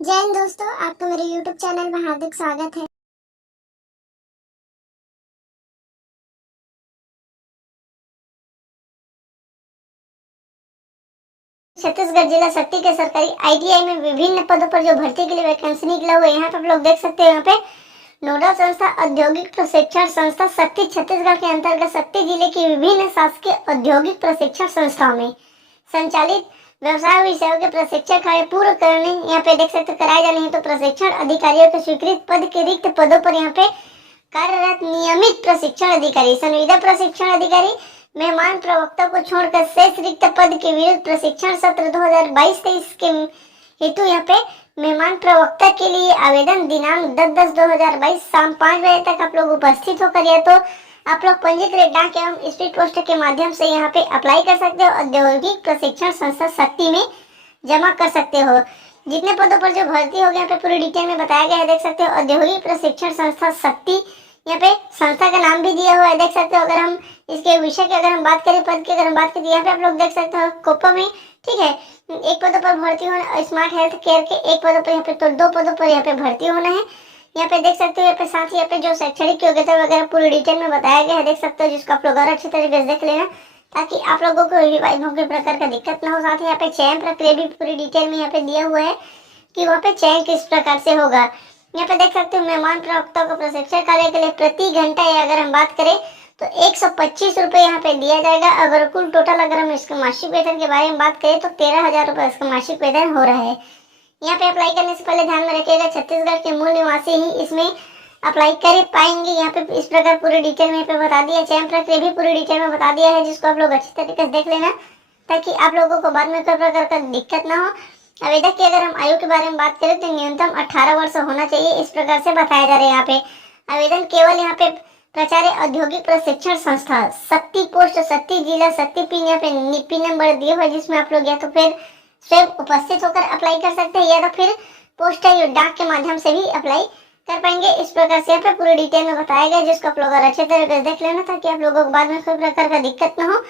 जय हिंद दोस्तों, आपका मेरे YouTube चैनल में हार्दिक स्वागत है। छत्तीसगढ़ जिला शक्ति के सरकारी ITI में विभिन्न पदों पर जो भर्ती के लिए वैकेंसी निकला हुआ है, यहाँ पे आप लोग देख सकते हैं। यहाँ पे नोडल संस्था औद्योगिक प्रशिक्षण संस्था शक्ति छत्तीसगढ़ के अंतर्गत शक्ति जिले की विभिन्न शासकीय औद्योगिक प्रशिक्षण संस्थाओं में संचालित व्यवसाय विषयों के प्रशिक्षण कार्य पूर्ण करने यहाँ पे देख सकते कराए जाने हैं। तो प्रशिक्षण अधिकारियों के स्वीकृत पद के रिक्त पदों पर यहाँ पे कार्यरत नियमित प्रशिक्षण अधिकारी, संविदा प्रशिक्षण अधिकारी, मेहमान प्रवक्ता को छोड़कर शेष रिक्त पद के विरुद्ध प्रशिक्षण सत्र 2022-23 के हेतु यहाँ पे मेहमान प्रवक्ता के लिए आवेदन दिनांक 10/10/2022 शाम 5 बजे तक आप लोग उपस्थित होकर या तो आप लोग पंजीकृत डाक एवं स्पीड पोस्ट के माध्यम से यहाँ पे अप्लाई कर सकते हो। औद्योगिक प्रशिक्षण संस्था शक्ति में जमा कर सकते हो। जितने पदों पर जो भर्ती होगी यहाँ पे पूरी डिटेल में बताया गया है, देख सकते हो। औद्योगिक प्रशिक्षण संस्था शक्ति, यहाँ पे संस्था का नाम भी दिया हुआ है, देख सकते हो। अगर हम इसके विषय की अगर हम बात करें, पद की अगर हम बात करें, यहाँ पे आप लोग देख सकते हो कोपा में, ठीक है, एक पदों पर भर्ती होना, स्मार्ट हेल्थ केयर के एक पदों पर यहाँ पे, तो 2 पदों पर यहाँ पे भर्ती होना है। यहाँ पे देख सकते हो, यहाँ पे साथ ही यहाँ पे जो शैक्षणिक योग्यता वगैरह पूरी डिटेल में बताया गया है, देख सकते हो, जिसको आप लोग और अच्छी तरीके से देख लेना ताकि आप लोगों को कोई प्रकार का दिक्कत ना हो। साथ ही यहाँ पे चयन प्रक्रिया भी पूरी डिटेल में यहाँ पे दिया हुआ है कि वहाँ पे चयन किस प्रकार से होगा। यहाँ पे देख सकते हो मेहमान प्रवक्ता को प्रशिक्षण कार्य के लिए प्रति घंटा या अगर हम बात करें तो 125 रुपये यहाँ पे दिया जाएगा। अगर कुल टोटल अगर हम इसके मासिक वेतन के बारे में बात करें तो 13,000 रुपये इसका मासिक वेतन हो रहा है। यहाँ पे अप्लाई करने से पहले ध्यान में रखिएगा छत्तीसगढ़ के मूल निवासी ही इसमें अप्लाई कर पाएंगे। यहाँ पे इस प्रकार पूरी डिटेल में बता दिया, चयन प्रक्रिया भी पूरी डिटेल में बता दिया है, जिसको आप लोग अच्छी तरीके से देख लेना ताकि आप लोगों को बाद में कोई प्रकार का दिक्कत ना हो। आवेदक की अगर हम आयु के बारे में बात करें तो न्यूनतम 18 वर्ष होना चाहिए, इस प्रकार से बताया जा रहा है। यहाँ पे आवेदन केवल यहाँ पे प्राचार्य औद्योगिक प्रशिक्षण संस्था शक्ति पोस्ट शक्ति जिला शक्ति पिन यहाँ पे पिन नंबर दिए हुए, जिसमें आप लोग या तो फिर स्वयं उपस्थित होकर अप्लाई कर सकते हैं या तो फिर पोस्ट या डाक के माध्यम से भी अप्लाई कर पाएंगे। इस प्रकार से यहाँ पे पूरी डिटेल में बताया गया, जिसको आप लोग और अच्छे तरीके से देख लेना ताकि आप लोगों को बाद में कोई प्रकार का दिक्कत ना हो।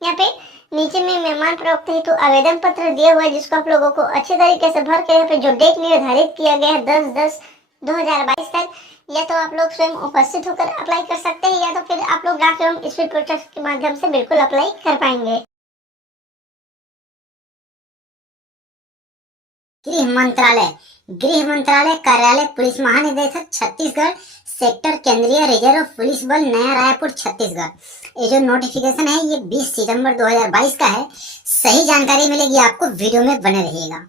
यहाँ पे नीचे में मेहमान प्रवक्ता हेतु आवेदन पत्र दिया हुआ है, जिसको आप लोगों को अच्छे तरीके से भर के यहाँ पे जो डेट निर्धारित किया गया है 10/10/2022 तक, या तो आप लोग स्वयं उपस्थित होकर अप्लाई कर सकते हैं या तो फिर आप लोग डाक एवं स्पीड पोस्ट के माध्यम से बिल्कुल अप्लाई कर पाएंगे। गृह मंत्रालय कार्यालय पुलिस महानिदेशक छत्तीसगढ़ सेक्टर केंद्रीय रिजर्व पुलिस बल नया रायपुर छत्तीसगढ़। ये जो नोटिफिकेशन है ये 20 सितंबर 2022 का है। सही जानकारी मिलेगी आपको, वीडियो में बने रहिएगा।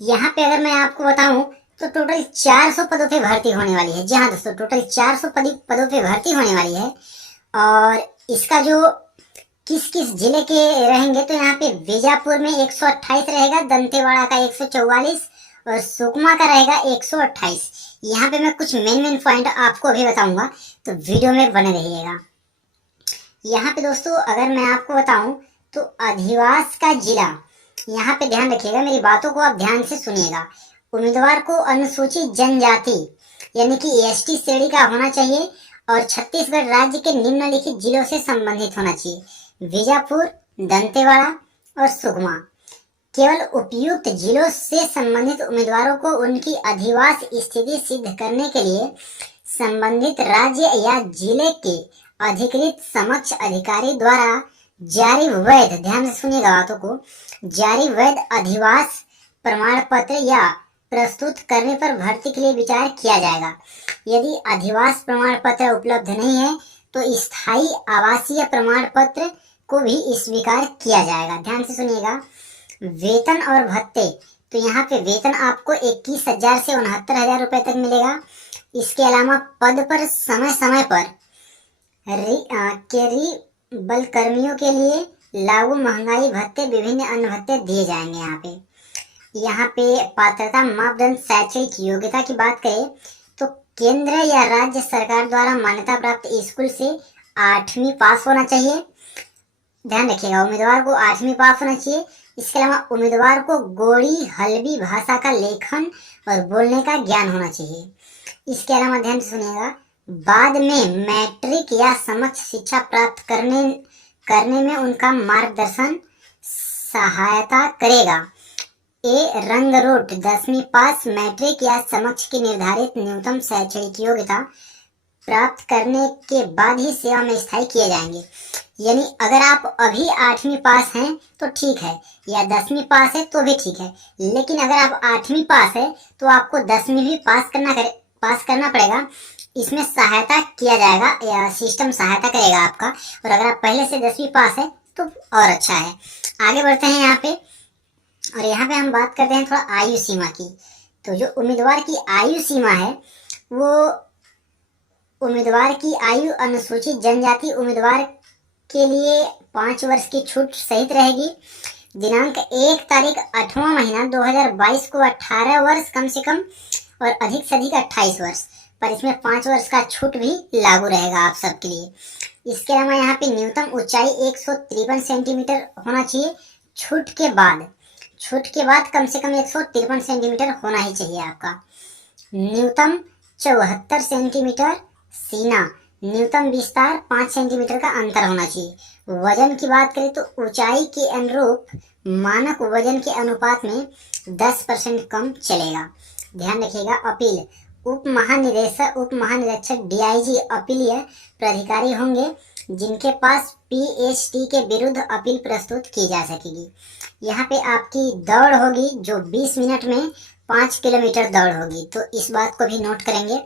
यहाँ पे अगर मैं आपको बताऊं तो टोटल 400 पदों पे भर्ती होने वाली है। जी हाँ दोस्तों, टोटल 400 पदों पे भर्ती होने वाली है। और इसका जो किस किस जिले के रहेंगे तो यहाँ पे बीजापुर में 128 रहेगा, दंतेवाड़ा का 144 और सुकमा का रहेगा 128। यहाँ पे मैं कुछ मेन पॉइंट आपको अभी बताऊंगा, तो वीडियो में बने रहिएगा। यहाँ पे दोस्तों अगर मैं आपको बताऊं तो अधिवास का जिला, यहाँ पे ध्यान रखिएगा, मेरी बातों को आप ध्यान से सुनिएगा। उम्मीदवार को अनुसूचित जनजाति यानी कि ST श्रेणी का होना चाहिए और छत्तीसगढ़ राज्य के निम्नलिखित जिलों से संबंधित होना चाहिए: बीजापुर, दंतेवाड़ा और सुकमा। केवल उपयुक्त जिलों से संबंधित उम्मीदवारों को उनकी अधिवास स्थिति सिद्ध करने के लिए संबंधित राज्य या जिले के अधिकृत समक्ष अधिकारी द्वारा जारी वैध, ध्यान से सुनिएगा बातों को, जारी वैध अधिवास प्रमाण पत्र या प्रस्तुत करने पर भर्ती के लिए विचार किया जाएगा। यदि अधिवास प्रमाण पत्र उपलब्ध नहीं है तो स्थायी आवासीय प्रमाण पत्र को भी स्वीकार किया जाएगा। ध्यान से सुनिएगा। वेतन और भत्ते, तो यहाँ पे वेतन आपको 21,000 से 69,000 रुपए तक मिलेगा। इसके अलावा पद पर समय समय पर केरिबल कर्मियों के लिए लागू महंगाई भत्ते, विभिन्न अन्य भत्ते दिए जाएंगे। यहाँ पे पात्रता मापदंड, शैक्षणिक योग्यता की बात करें तो केंद्र या राज्य सरकार द्वारा मान्यता प्राप्त स्कूल से 8वीं पास होना चाहिए। ध्यान रखिएगा, उम्मीदवार को 8वीं पास होना चाहिए। इसके अलावा उम्मीदवार को गोड़ी हल्बी भाषा का लेखन और बोलने का ज्ञान होना चाहिए। इसके अलावा ध्यान से सुनिएगा, बाद में मैट्रिक या समक्ष शिक्षा प्राप्त करने में उनका मार्गदर्शन सहायता करेगा। ए रंग रूट 10वीं पास मैट्रिक या समकक्ष की निर्धारित न्यूनतम शैक्षणिक योग्यता प्राप्त करने के बाद ही सेवा में स्थायी किए जाएंगे। यानी अगर आप अभी 8वीं पास हैं तो ठीक है, या 10वीं पास है तो भी ठीक है, लेकिन अगर आप 8वीं पास है तो आपको 10वीं भी पास करना पड़ेगा। इसमें सहायता किया जाएगा या सिस्टम सहायता करेगा आपका। और अगर आप पहले से 10वीं पास है तो और अच्छा है। आगे बढ़ते हैं यहाँ पे, और यहाँ पे हम बात करते हैं थोड़ा आयु सीमा की। तो जो उम्मीदवार की आयु सीमा है वो उम्मीदवार की आयु अनुसूचित जनजाति उम्मीदवार के लिए 5 वर्ष की छूट सहित रहेगी। दिनांक 1 तारीख 8वां महीना 2022 को 18 वर्ष कम से कम और अधिक से अधिक 28 वर्ष, पर इसमें 5 वर्ष का छूट भी लागू रहेगा आप सबके लिए। इसके अलावा यहाँ पे न्यूनतम ऊंचाई 153 सेंटीमीटर होना चाहिए। छूट के बाद कम से कम 153 सेंटीमीटर होना ही चाहिए आपका। न्यूनतम 74 सेंटीमीटर सीना, न्यूनतम विस्तार 5 सेंटीमीटर का अंतर होना चाहिए। वजन की बात करें तो ऊंचाई के अनुरूप मानक वजन के अनुपात में 10% कम चलेगा। ध्यान रखिएगा। अपील, उप महानिरीक्षक डीआईजी अपीलीय प्राधिकारी होंगे जिनके पास पीएचटी के विरुद्ध अपील प्रस्तुत की जा सकेगी। यहाँ पे आपकी दौड़ होगी जो 20 मिनट में 5 किलोमीटर दौड़ होगी, तो इस बात को भी नोट करेंगे।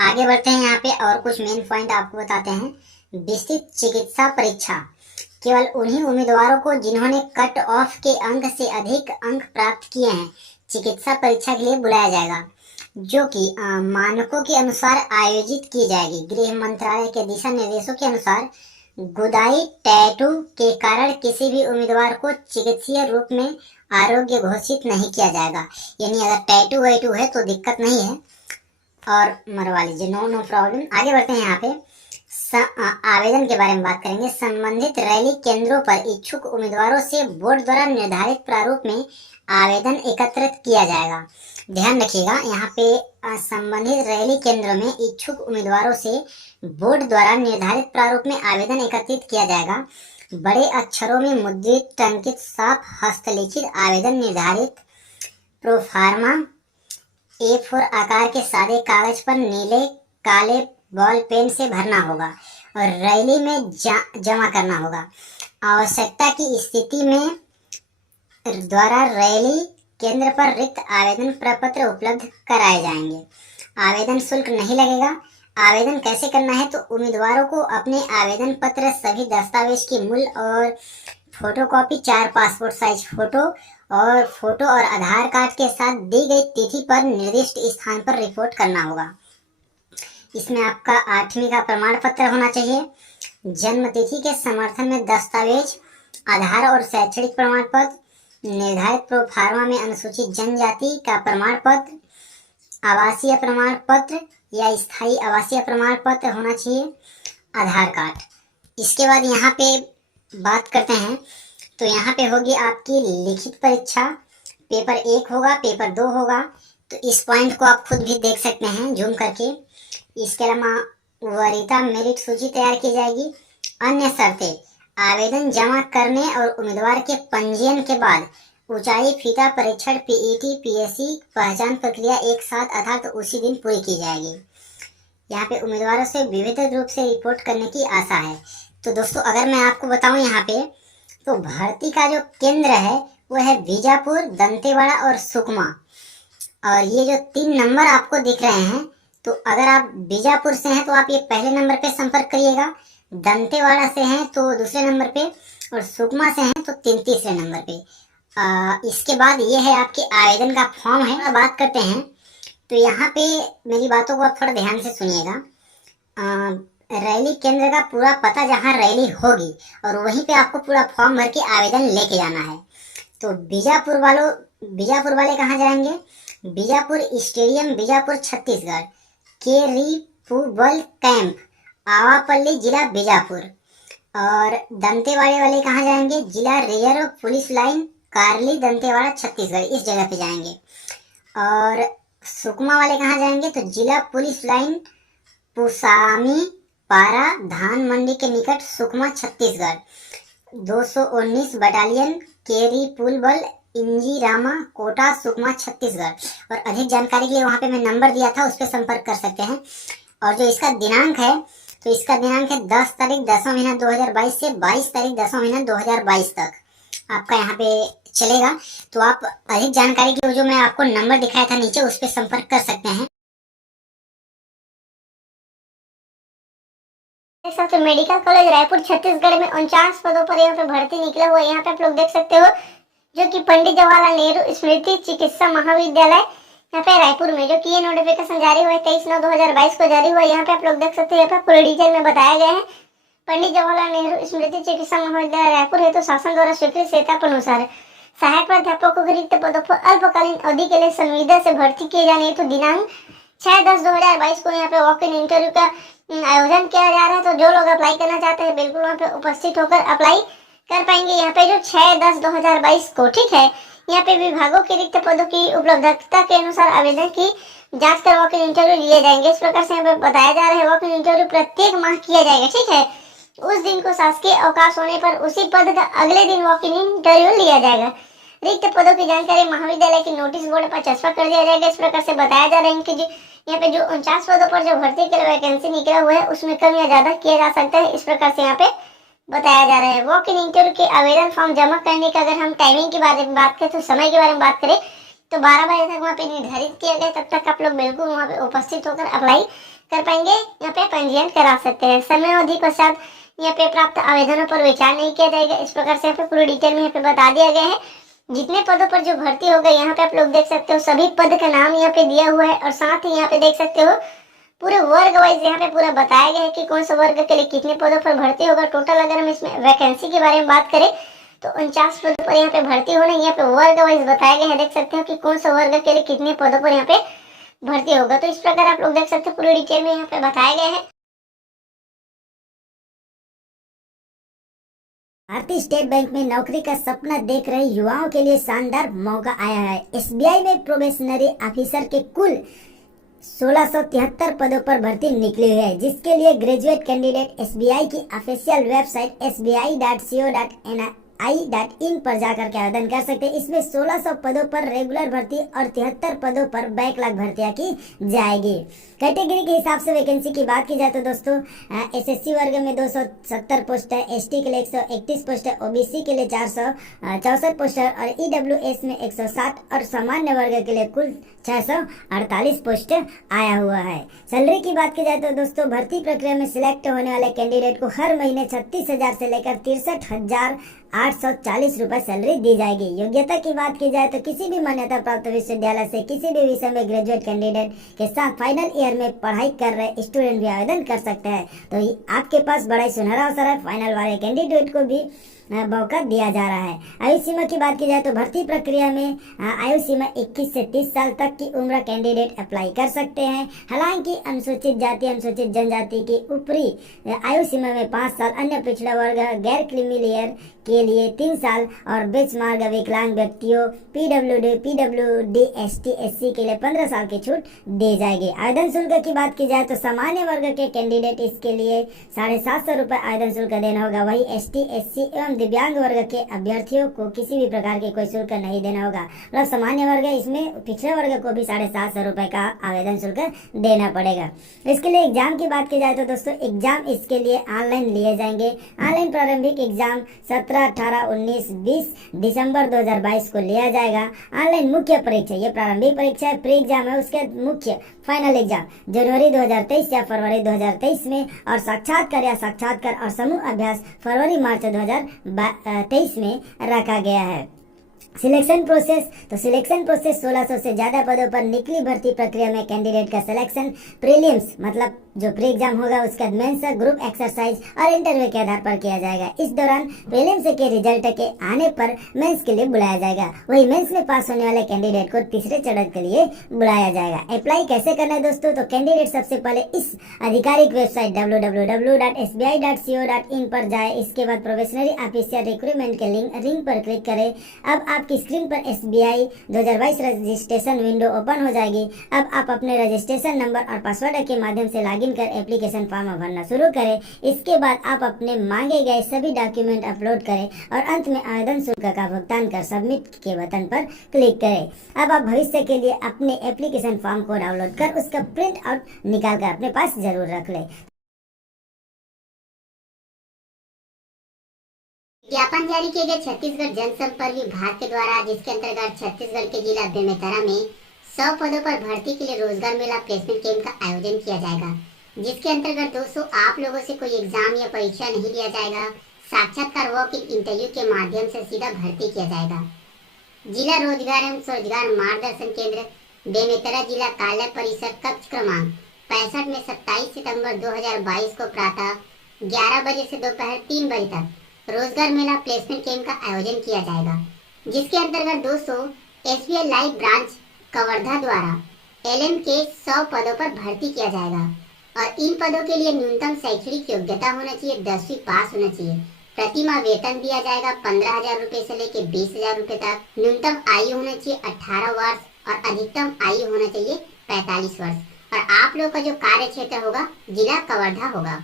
आगे बढ़ते हैं। यहाँ पे और कुछ मेन पॉइंट आपको बताते हैं। विस्तृत चिकित्सा परीक्षा केवल उन्हीं उम्मीदवारों को जिन्होंने कट ऑफ के अंक से अधिक अंक प्राप्त किए हैं चिकित्सा परीक्षा के लिए बुलाया जाएगा, जो कि मानकों के अनुसार आयोजित की जाएगी। गृह मंत्रालय के दिशा निर्देशों के अनुसार गुदाई टैटू के कारण किसी भी उम्मीदवार को चिकित्सीय रूप में आरोग्य घोषित नहीं किया जाएगा। यानी अगर टैटू वैटू है तो दिक्कत नहीं है और मरवा लीजिए, नो प्रॉब्लम। आगे बढ़ते हैं। यहाँ पे आवेदन के बारे में बात करेंगे। संबंधित रैली केंद्रों पर इच्छुक उम्मीदवारों से बोर्ड द्वारा निर्धारित प्रारूप में आवेदन एकत्रित किया जाएगा। ध्यान रखिएगा। यहाँ पे संबंधित रैली केंद्रों में इच्छुक उम्मीदवारों से बोर्ड द्वारा निर्धारित प्रारूप में आवेदन एकत्रित किया जाएगा। बड़े अक्षरों में मुद्रित टंकित साफ हस्तलिखित आवेदन निर्धारित प्रोफार्मा A4 आकार के सादे कागज पर नीले काले बॉल पेन से भरना होगा और रैली में जमा करना होगा। आवश्यकता की स्थिति में द्वारा रैली केंद्र पर रिक्त आवेदन प्रपत्र उपलब्ध कराए जाएंगे। आवेदन शुल्क नहीं लगेगा। आवेदन कैसे करना है तो उम्मीदवारों को अपने आवेदन पत्र, सभी दस्तावेज की मूल और फोटोकॉपी, 4 पासपोर्ट साइज फोटो और आधार कार्ड के साथ दी गई तिथि पर निर्दिष्ट स्थान पर रिपोर्ट करना होगा। इसमें आपका 8वीं का प्रमाण पत्र होना चाहिए। जन्म तिथि के समर्थन में दस्तावेज, आधार और शैक्षणिक प्रमाण पत्र, निर्धारित प्रोफार्मा में अनुसूचित जनजाति का प्रमाण पत्र, आवासीय प्रमाण पत्र या स्थायी आवासीय प्रमाण पत्र होना चाहिए, आधार कार्ड। इसके बाद यहाँ पे बात करते हैं तो यहाँ पे होगी आपकी लिखित परीक्षा। पेपर 1 होगा, पेपर 2 होगा। तो इस पॉइंट को आप खुद भी देख सकते हैं जूम करके। इसके अलावा वरीयता मेरिट सूची तैयार की जाएगी। अन्य शर्तें, आवेदन जमा करने और उम्मीदवार के पंजीयन के बाद ऊंचाई फीता परीक्षण पीईटी पीएससी पहचान प्रक्रिया एक साथ अर्थात उसी दिन पूरी की जाएगी। यहाँ पे उम्मीदवारों से विविध रूप से रिपोर्ट करने की आशा है। तो दोस्तों अगर मैं आपको बताऊं यहाँ पे तो भर्ती का जो केंद्र है वो है बीजापुर, दंतेवाड़ा और सुकमा। और ये जो 3 नंबर आपको दिख रहे हैं तो अगर आप बीजापुर से हैं तो आप ये पहले नंबर पे संपर्क करिएगा, दंतेवाड़ा से हैं तो दूसरे नंबर पे और सुकमा से हैं तो तीसरे नंबर पे। इसके बाद ये है आपके आवेदन का फॉर्म है। बात करते हैं तो यहाँ पे मेरी बातों को आप थोड़ा ध्यान से सुनिएगा। रैली केंद्र का पूरा पता जहाँ रैली होगी और वहीं पे आपको पूरा फॉर्म भर के आवेदन लेके जाना है। तो बीजापुर वाले कहाँ जाएंगे? बीजापुर स्टेडियम, बीजापुर छत्तीसगढ़, केरीपुबल कैंप, आवापल्ली जिला बीजापुर। और दंतेवाड़े वाले कहाँ जाएंगे? जिला रिजर्व पुलिस लाइन, कारली, दंतेवाड़ा, छत्तीसगढ़, इस जगह पे जाएंगे। और सुकमा वाले कहाँ जाएंगे? तो जिला पुलिस लाइन, पुसामी पारा, धान मंडी के निकट, सुकमा, छत्तीसगढ़। 219 बटालियन, केरीपुबल इंजीरामा, कोटा, सुकमा, छत्तीसगढ़। और अधिक जानकारी के लिए वहाँ पे मैं नंबर दिया था, उस पर संपर्क कर सकते हैं। और जो इसका दिनांक है, तो इसका दिनांक है 10 तारीख 10वां महीना 2022 से 22 तारीख 10वां महीना 2022 तक आपका यहाँ पे चलेगा। तो आप अधिक जानकारी के लिए जो मैं आपको नंबर दिखाया था नीचे, उस पर संपर्क कर सकते हैं। देख सकते हो मेडिकल कॉलेज रायपुर छत्तीसगढ़ में 49 पदों पर यहाँ पे भर्ती निकला हुआ है। यहाँ पे आप लोग देख सकते हो, जो कि पंडित जवाहरलाल नेहरू स्मृति चिकित्सा महाविद्यालय यहाँ पे रायपुर में, जो कि ये नोटिफिकेशन जारी हुआ है 23/9/2022 को जारी हुआ है। यहाँ पे आप लोग देख सकते हो, यहाँ पे पूरे डिटेल में बताया गया है। पंडित जवाहरलाल नेहरू स्मृति चिकित्सा महाविद्यालय रायपुर है तो शासन द्वारा स्वीकृत सेता के अनुसार सहायक प्राध्यापकों के रिक्त पदों पर अल्पकालीन अवधि के लिए संविदा से भर्ती किए जाने हेतु दिनांक 6/10/2022 को यहाँ पे वॉक इन इंटरव्यू का आयोजन किया जा रहा है। तो जो लोग अप्लाई करना चाहते हैं बिल्कुल वहाँ पे उपस्थित होकर अप्लाई कर पाएंगे। यहाँ पे जो 6/10/2022 को, ठीक है, यहाँ पे विभागों के रिक्त पदों की उपलब्धता के अनुसार आवेदन की जांच कर वॉक इन इंटरव्यू लिए जाएंगे। इस प्रकार से यहाँ पे बताया जा रहा है वॉक इन इंटरव्यू प्रत्येक माह किया जाएगा, ठीक है। उस दिन को शासकीय अवकाश होने पर उसी पद का अगले दिन वॉक इन इंटरव्यू लिया जाएगा। रिक्त पदों की जानकारी महाविद्यालय की नोटिस बोर्ड पर चस्पा कर दिया जाएगा। इस प्रकार से बताया जा रहा है कि यहाँ पे जो 49 पदों पर जो भर्ती के लिए वैकेंसी निकला हुआ है उसमें कम या ज्यादा किया जा सकता है। इस प्रकार से यहाँ पे बताया जा रहा है। वॉक इन इंटरव्यू के आवेदन फॉर्म जमा करने का अगर हम टाइमिंग के बारे में बात करें, तो समय के बारे में बात करें, तो 12 बजे तक वहाँ पे निर्धारित किया गया। तब तक आप लोग बिल्कुल वहाँ पे उपस्थित होकर अप्लाई कर पाएंगे, यहाँ पे पंजीयन करा सकते हैं। समय अवधि पश्चात यहाँ पे प्राप्त आवेदनों पर विचार नहीं किया जाएगा। इस प्रकार से यहाँ पे पूरी डिटेल में यहाँ पे बता दिया गया है। जितने पदों पर जो भर्ती होगा यहाँ पे आप लोग देख सकते हो, सभी पद का नाम यहाँ पे दिया हुआ है। और साथ ही यहाँ पे देख सकते हो पूरे वर्ग वाइज यहाँ पे पूरा बताया गया है कि कौन सा वर्ग के लिए कितने पदों पर भर्ती होगा। टोटल अगर हम इसमें वैकेंसी के बारे में बात करें तो 49 पदों पर यहाँ पे भर्ती होना, यहाँ पे वर्ग वाइज बताया गया है। देख सकते हो कि कौन सा वर्ग के लिए कितने पदों पर यहाँ पे भर्ती होगा। तो इस प्रकार आप लोग देख सकते हो पूरी डिटेल में यहाँ पे बताया गया है। भारतीय स्टेट बैंक में नौकरी का सपना देख रहे युवाओं के लिए शानदार मौका आया है। एसबीआई में प्रोबेशनरी ऑफिसर के कुल 1673 पदों पर भर्ती निकली हुई है, जिसके लिए ग्रेजुएट कैंडिडेट एसबीआई की ऑफिशियल वेबसाइट sbi.co.in पर जाकर के आवेदन कर सकते हैं। इसमें 1600 पदों पर रेगुलर भर्ती और 73 पदों पर बैकलॉग भर्तियां की जाएगी। कैटेगरी के हिसाब से वैकेंसी की बात की जाए तो दोस्तों, एसएससी वर्ग में 270 पोस्ट है, एसटी के लिए 131 पोस्ट है, ओबीसी के लिए 464 पोस्ट है और ईडब्ल्यूएस में 160 और सामान्य वर्ग के लिए कुल 648 पोस्ट आया हुआ है। सैलरी की बात की जाए तो दोस्तों, भर्ती प्रक्रिया में सिलेक्ट होने वाले कैंडिडेट को हर महीने 36,000 से लेकर 63,840 रुपए सैलरी दी जाएगी। योग्यता की बात की जाए तो किसी भी मान्यता प्राप्त विश्वविद्यालय से किसी भी विषय में ग्रेजुएट कैंडिडेट के साथ फाइनल ईयर में पढ़ाई कर रहे स्टूडेंट भी आवेदन कर सकते हैं। तो आपके पास बड़ा ही सुनहरा अवसर है, फाइनल वाले कैंडिडेट को भी मौका दिया जा रहा है। आयु सीमा की बात की जाए तो भर्ती प्रक्रिया में आयु सीमा 21 से 30 साल तक की उम्र कैंडिडेट अप्लाई कर सकते हैं। हालांकि अनुसूचित जाति अनुसूचित जनजाति की ऊपरी आयु सीमा में 5 साल, अन्य पिछड़ा वर्ग गैर क्रीमी लेयर के लिए 3 साल और बेंचमार्क विकलांग व्यक्तियों पीडब्ल्यूडी एसटी एससी के लिए 15 साल की छूट दी जाएगी। आवेदन शुल्क की बात की जाए तो सामान्य वर्ग के कैंडिडेट इसके लिए 750 रुपए आवेदन शुल्क देना होगा। वही एसटी एससी एवं दिव्यांग वर्ग के अभ्यर्थियों को किसी भी प्रकार के कोई शुल्क नहीं देना होगा। मतलब सामान्य वर्ग इसमें पिछड़े वर्ग को भी 750 रुपए का आवेदन शुल्क देना पड़ेगा। इसके लिए एग्जाम की बात की जाए तो दोस्तों, एग्जाम इसके लिए ऑनलाइन लिए जाएंगे। ऑनलाइन प्रारंभिक एग्जाम 17, 18, 19, 20 दिसंबर 2022 को लिया जाएगा। ऑनलाइन मुख्य परीक्षा, ये प्रारंभिक परीक्षा है, प्री एग्जाम है, उसके मुख्य फाइनल एग्जाम जनवरी 2023 या फरवरी 2023 में और साक्षात्कार या साक्षात्कार और समूह अभ्यास फरवरी मार्च 2023 में रखा गया है। सिलेक्शन प्रोसेस, तो सिलेक्शन प्रोसेस 1600 से ज्यादा पदों पर निकली भर्ती प्रक्रिया में कैंडिडेट का सिलेक्शन प्रीलिम्स मतलब जो प्री एग्जाम होगा उसके बाद मेंस, ग्रुप एक्सरसाइज और इंटरव्यू के आधार पर किया जाएगा। इस दौरान प्रीलिम्स के रिजल्ट के आने पर मेंस के लिए बुलाया जाएगा। वही मेंस में पास होने वाले कैंडिडेट को तीसरे चरण के लिए बुलाया जाएगा। अप्लाई कैसे करना है दोस्तों, तो कैंडिडेट सबसे पहले इस आधिकारिक वेबसाइट www.sbi.co.in पर जाए। इसके बाद प्रोबेशनरी ऑफिसर रिक्रूटमेंट के लिंक पर क्लिक करें। अब आपकी स्क्रीन पर एसबीआई 2022 रजिस्ट्रेशन विंडो ओपन हो जाएगी। अब आप अपने रजिस्ट्रेशन नंबर और पासवर्ड के माध्यम से लॉगिन लॉगिन कर एप्लीकेशन फॉर्म भरना शुरू करें। इसके बाद आप अपने मांगे गए सभी डॉक्यूमेंट अपलोड करें और अंत में आवेदन शुल्क का भुगतान कर सबमिट के बटन पर क्लिक करें। अब आप भविष्य के लिए अपने एप्लीकेशन फॉर्म को डाउनलोड कर उसका प्रिंट आउट निकाल कर अपने पास जरूर रख लें। विज्ञापन जारी किए गए छत्तीसगढ़ जनसंपर्क विभाग के द्वारा, जिसके अंतर्गत छत्तीसगढ़ के जिला बेमेतरा में 100 पदों पर भर्ती के लिए रोजगार मेला प्लेसमेंट कैंप का आयोजन किया जाएगा, जिसके अंतर्गत दोस्तों आप लोगों से कोई एग्जाम या परीक्षा नहीं लिया जाएगा। साक्षात्कार वॉक इन इंटरव्यू के माध्यम से सीधा भर्ती किया जाएगा। जिला रोजगार एवं स्वरोजगार मार्गदर्शन केंद्र बेमेतरा जिला कार्यालय परिसर कक्ष क्रमांक 65 में 27 सितंबर 2022 को प्रातः 11 बजे से दोपहर 3 बजे तक रोजगार मेला प्लेसमेंट कैंप का आयोजन किया जाएगा, जिसके अंतर्गत दोस्तों SBI लाइव ब्रांच कवर्धा द्वारा LM के 100 पदों पर भर्ती किया जाएगा और इन पदों के लिए न्यूनतम शैक्षणिक योग्यता होना चाहिए, 10वीं पास होना चाहिए। प्रति माह वेतन दिया जाएगा 15,000 रुपए से लेकर 20,000 रुपए तक। न्यूनतम आयु होना चाहिए 18 वर्ष और अधिकतम आयु होना चाहिए 45 वर्ष और आप लोग का जो कार्य क्षेत्र होगा जिला कवर्धा होगा।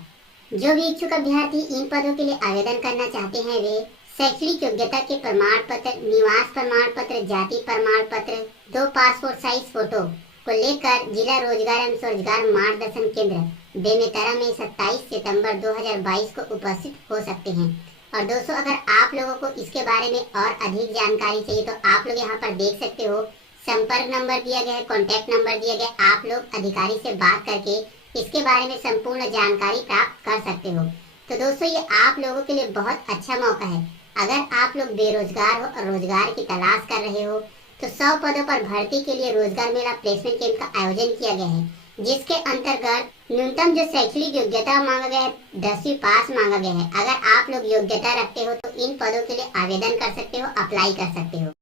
जो भी इच्छुक अभ्यर्थी इन पदों के लिए आवेदन करना चाहते हैं वे शैक्षणिक योग्यता के प्रमाण पत्र, निवास प्रमाण पत्र, जाति प्रमाण पत्र, 2 पासपोर्ट साइज फोटो को लेकर जिला रोजगार एवं स्वरोजगार मार्गदर्शन केंद्र बेमेतरा में 27 सितंबर 2022 को उपस्थित हो सकते हैं। और दोस्तों अगर आप लोगों को इसके बारे में और अधिक जानकारी चाहिए तो आप लोग यहाँ पर देख सकते हो, संपर्क नंबर दिया गया है, कॉन्टैक्ट नंबर दिया गया है। आप लोग अधिकारी से बात करके इसके बारे में संपूर्ण जानकारी प्राप्त कर सकते हो। तो दोस्तों ये आप लोगों के लिए बहुत अच्छा मौका है। अगर आप लोग बेरोजगार हो और रोजगार की तलाश कर रहे हो तो 100 पदों पर भर्ती के लिए रोजगार मेला प्लेसमेंट कैंप का आयोजन किया गया है, जिसके अंतर्गत न्यूनतम जो शैक्षणिक योग्यता मांगा गया है 10वीं पास मांगा गया है। अगर आप लोग योग्यता रखते हो तो इन पदों के लिए आवेदन कर सकते हो, अप्लाई कर सकते हो।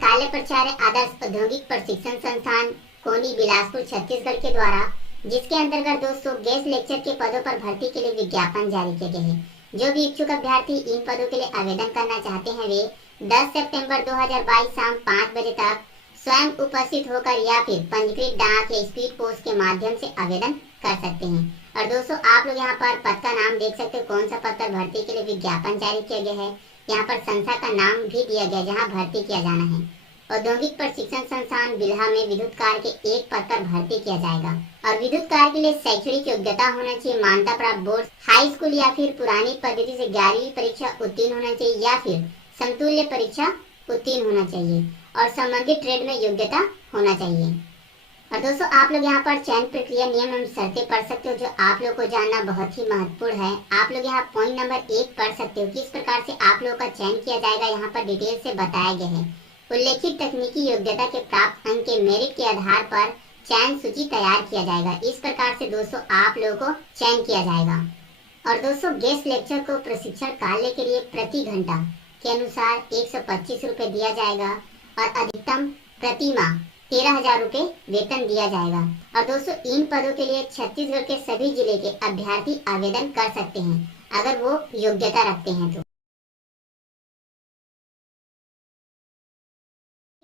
कार्य प्रचार्य आदर्श औद्योगिक प्रशिक्षण संस्थान कोनी बिलासपुर छत्तीसगढ़ के द्वारा, जिसके अंतर्गत दोस्तों गेस्ट लेक्चर के पदों पर भर्ती के लिए विज्ञापन जारी किए गए हैं। जो भी इच्छुक अभ्यर्थी इन पदों के लिए आवेदन करना चाहते हैं वे 10 सितंबर 2022 शाम 5 बजे तक स्वयं उपस्थित होकर या फिर पंजीकृत डाक या स्पीड पोस्ट के माध्यम से आवेदन कर सकते हैं। और दोस्तों आप लोग यहाँ पर पद का नाम देख सकते हो, कौन सा पद पर भर्ती के लिए विज्ञापन जारी किया गया है। यहाँ पर संस्था का नाम भी दिया गया जहाँ भर्ती किया जाना है। औद्योगिक प्रशिक्षण संस्थान बिल्हा में विद्युत कार्य के एक पद पर भर्ती किया जाएगा और विद्युत कार्य के लिए शैक्षणिक योग्यता होना चाहिए, मान्यता प्राप्त बोर्ड हाई स्कूल या फिर पुरानी पद्धति से 11वीं परीक्षा उत्तीर्ण होना चाहिए या फिर समतुल्य परीक्षा उत्तीर्ण होना चाहिए और संबंधित ट्रेड में योग्यता होना चाहिए। और दोस्तों आप लोग यहाँ पर चयन प्रक्रिया, नियम एवं शर्तें पढ़ सकते हो, जो आप लोग को जानना बहुत ही महत्वपूर्ण है। आप लोग यहाँ पॉइंट नंबर 1 पढ़ सकते हो, किस प्रकार से आप लोगों का चयन किया जाएगा। यहाँ पर डिटेल से बताया गया है। उल्लेखित तकनीकी योग्यता के प्राप्त अंक के मेरिट के आधार पर चयन सूची तैयार किया जाएगा। इस प्रकार से दोस्तों आप लोगों को चयन किया जाएगा। और दोस्तों गेस्ट लेक्चर को प्रशिक्षण कार्य के लिए प्रति घंटा के अनुसार 125 रुपए दिया जाएगा और अधिकतम प्रति माह 13,000 रुपए वेतन दिया जाएगा। और दोस्तों इन पदों के लिए छत्तीसगढ़ के सभी जिले के अभ्यर्थी आवेदन कर सकते हैं अगर वो योग्यता रखते हैं तो।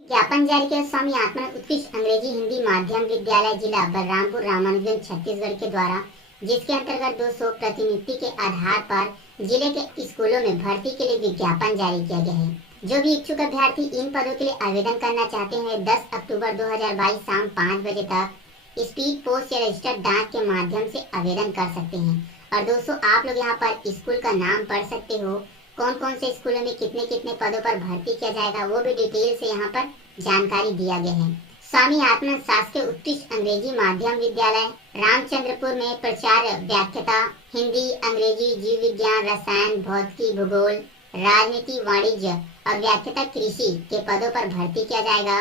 ज्ञापन जारी किया स्वामी आत्मानंद उत्कृष्ट अंग्रेजी हिंदी माध्यम विद्यालय जिला बलरामपुर रामानुजगंज छत्तीसगढ़ के द्वारा, जिसके अंतर्गत 200 प्रतिनियुक्ति के आधार पर जिले के स्कूलों में भर्ती के लिए विज्ञापन जारी किया गया है। जो भी इच्छुक अभ्यर्थी इन पदों के लिए आवेदन करना चाहते हैं 10 अक्टूबर 2022 शाम 5 बजे तक स्पीड पोस्ट या रजिस्टर्ड डाक के माध्यम से आवेदन कर सकते हैं। और दोस्तों आप लोग यहाँ पर स्कूल का नाम पढ़ सकते हो, कौन कौन से स्कूलों में कितने कितने पदों पर भर्ती किया जाएगा वो भी डिटेल से यहाँ पर जानकारी दिया गया है। स्वामी आत्मानंद शासकीय उत्कृष्ट अंग्रेजी माध्यम विद्यालय रामचंद्रपुर में प्राचार्य व्याख्याता हिंदी, अंग्रेजी, जीव विज्ञान, रसायन, भौतिकी, भूगोल, राजनीति, वाणिज्य और व्याख्याता कृषि के पदों पर भर्ती किया जाएगा।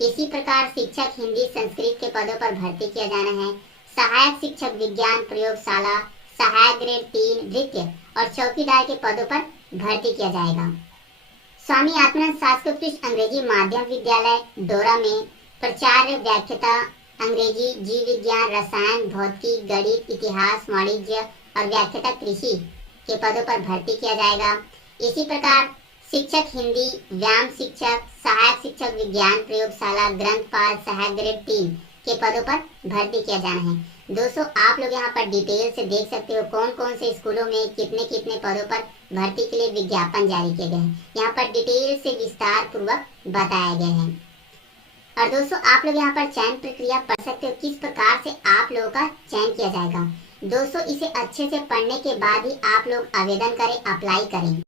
इसी प्रकार शिक्षक हिंदी, संस्कृत के पदों पर भर्ती किया जाना है। सहायक शिक्षक विज्ञान प्रयोगशाला, सहायक ग्रेड 3 नृत्य और चौकीदार के पदों पर भर्ती किया जाएगा। स्वामी आत्मानंद शासकीय उत्कृष्ट अंग्रेजी माध्यम विद्यालय डोरा में प्राचार्य व्याख्याता अंग्रेजी, जीव विज्ञान, रसायन, भौतिकी, गणित, इतिहास, वाणिज्य और व्याख्याता कृषि के पदों पर भर्ती किया जाएगा। इसी प्रकार शिक्षक हिंदी, व्यायाम शिक्षक, सहायक शिक्षक विज्ञान प्रयोगशाला ग्रंथपाल सहायक ग्रेड 3 के पदों पर भर्ती किया जाना है। दोस्तों आप लोग यहाँ पर डिटेल से देख सकते हो कौन कौन से स्कूलों में कितने कितने पदों पर भर्ती के लिए विज्ञापन जारी किए गए हैं। यहाँ पर डिटेल से विस्तार पूर्वक बताया गया है। और दोस्तों आप लोग यहाँ पर चयन प्रक्रिया पढ़ सकते हो, किस प्रकार से आप लोगों का चयन किया जाएगा। दोस्तों इसे अच्छे से पढ़ने के बाद ही आप लोग आवेदन करें, अप्लाई करें।